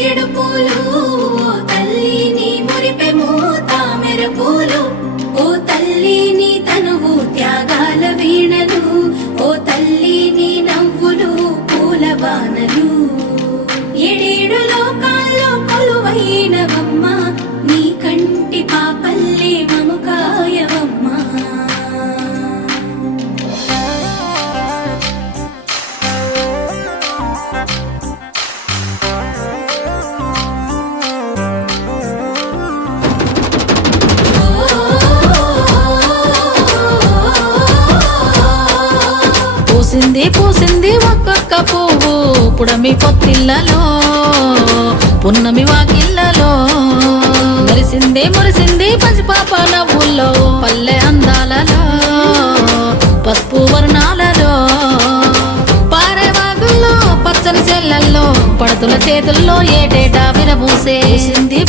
తంగెడు పూలు ఓ తల్లి నీ మురిపెము తామెర పూలు ఓ తల్లి నీ తనువు త్యాగాల వీణలు ఓ తల్లి నీ నవ్వులు పూల వానలు ఏడేడు లోకాల్లో కొలువైనవమ్మ నీ కంటి పాపల్లే మము కాయవమ్మా పూసింది ఒక్కొక్క పువ్వు పుడమి పొత్తిళ్ళలో పున్నమి వాకిళ్ళలో మురిసింది పసిపాప నవ్వుల్లో పల్లె అందాలలో పసుపు వర్ణాలలో పారేవాగుల్లో పచ్చని చెల్లల్లో పడతుల చేతుల్లో ఏటేటా విరబూసే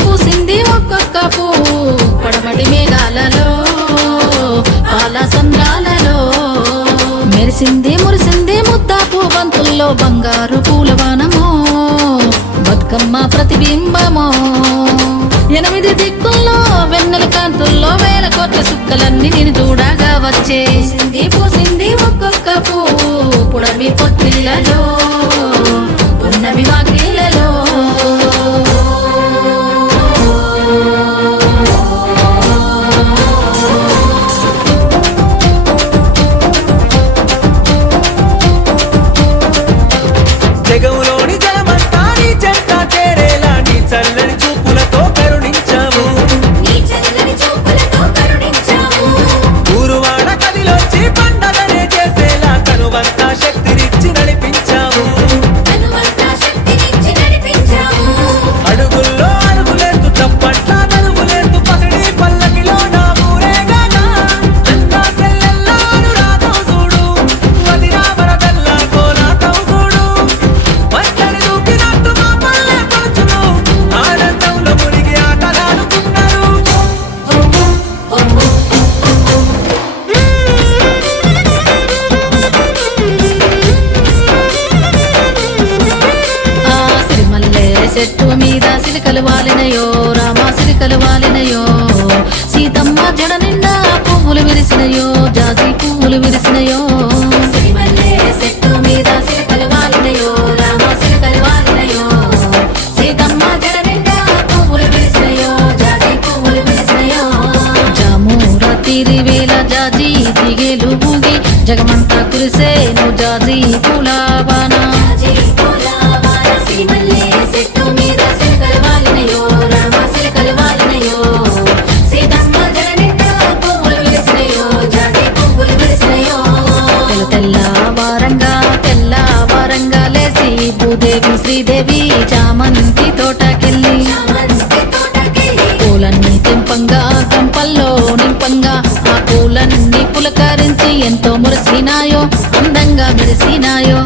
పూసింది ఒక్కొక్క పువ్వు పడమటి మేఘాలలో పాల సంద్రాలలో మురిసింది ముద్దాపు బంతుల్లో బంగారు పూలవానమో బతుకమ్మ ప్రతిబింబమో 8 దిక్కుల్లో వెన్నెల కాంతుల్లో వేల కోట్ల సుక్కలన్నీ నేను చూడగా వచ్చే పూసింది ఒక్కొక్క పువ్వు పుడమి పొత్తిళ్ళలో పున్నమి వాకిళ్ళలో చెట్టు మీద సిలికలు వాలినయో రామ సిలికలు వాలినయో సీతమ్మ జడ నిండా పువ్వులు విరిసినయో జాజి పువ్వులు విరిసినయో చెట్టు మీద సిలికలు వాలినయో రామ సిలికలు వాలినయో సీతమ్మ జడ నిండా పువ్వులు విరిసినయో జాజి పువ్వులు విరిసినయో జాము రాత్రి వేళ జాజి దిగేలు ఊగి జగమంతా కురిసేను జాజి పూలవానా తెల్లవారంగా లేసి భూదేవి శ్రీదేవి చామంతి తోటకెళ్ళి పూలన్నీ తెంపంగా గంపల్లో నింపంగా ఆ పూలన్నీ పులకరించి ఎంతో మురిసినాయో అందంగా మెరిసినాయో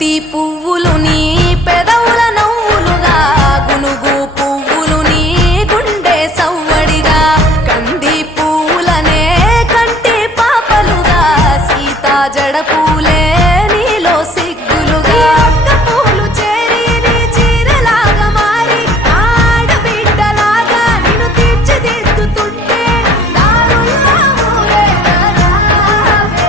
బంతి పువ్వులు నీ పెదవుల నవ్వులుగా గునుగు పువ్వులు నీ గుండె సవ్వడిగా కంది పువ్వులనే కంటి పాపలుగా సీతా జడ పూలే నీలో సిగ్గులుగా ఒక్క పూలు చేరి నీ చీరలాగా మారి ఆడబిడ్డలాగా నిన్ను తీర్చిదిద్దుతుంటే దారుల్లా ఊరేగారావే.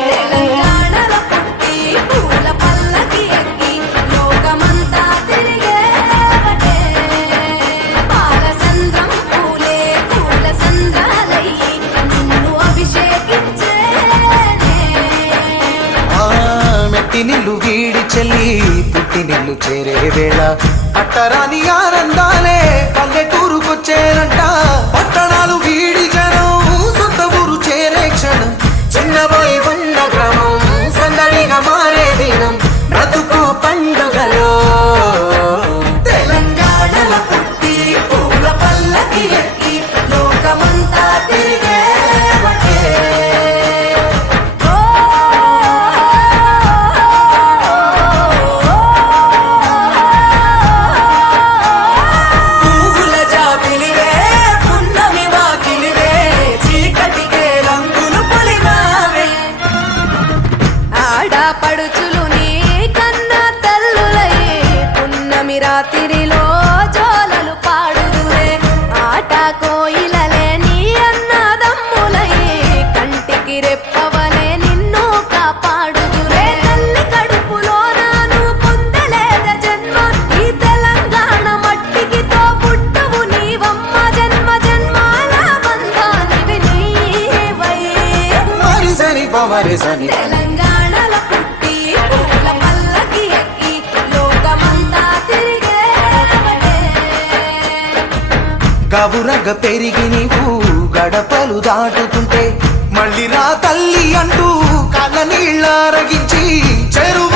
తెలంగాణలో పుట్టి పూల పల్లకి ఎక్కి లోకమంతా తిరిగేవటే. పాలసంద్రం పూలే పూల సంద్రాలయ్యి నిన్ను అభిషేకించేనే. ఆ మెట్టి నిల్లు వీడి చెల్లి పుట్టి నిల్లు చేరే వేళ అట్టరాని ఆనందాలే పల్లెటూరుకొచ్చేనంట. పట్టణాలు వీడి జనం సొంత ఊరు చేరే క్షణం చిన్నబోయి ఉన్న గ్రామం సందడిగా మారే దినం బ్రతుకు పండుగలో. తెలంగాణలో పుట్టి పూల పల్లకి ఎక్కి లోకమంతా తిరిగేవటే. ఓ పువ్వుల జాబిలివే పున్నమి వాకిలివే చీకటికే రంగులు పొలిమావే. ఆడపడుచులు నీ కన్న తల్లులయ్యే పున్నమి రాత్రిలో జోలలు పాడుదురే. ఆట కోయిలలే నీ అన్నదమ్ములయ్యే కంటికి రెప్పవలే నిన్ను కాపాడుదురే. తల్లి కడుపులో నువ్వు పొందలేద జన్మ ఈ తెలంగాణ మట్టికి తో పుట్టవు నీవమ్మ. జన్మ జన్మాల బంధానివి నీవై. మరిసని పమరిసని తెలంగాణలో పుట్టి పూల పల్లకి ఎక్కి లోకమంతా తిరిగేవటే. గవురగ పెరిగి నీవు గడపలు దాటుతుంటే మళ్ళీ రా తల్లి అంటూ కళ్ళ నీళ్ళ రగించి చెరువు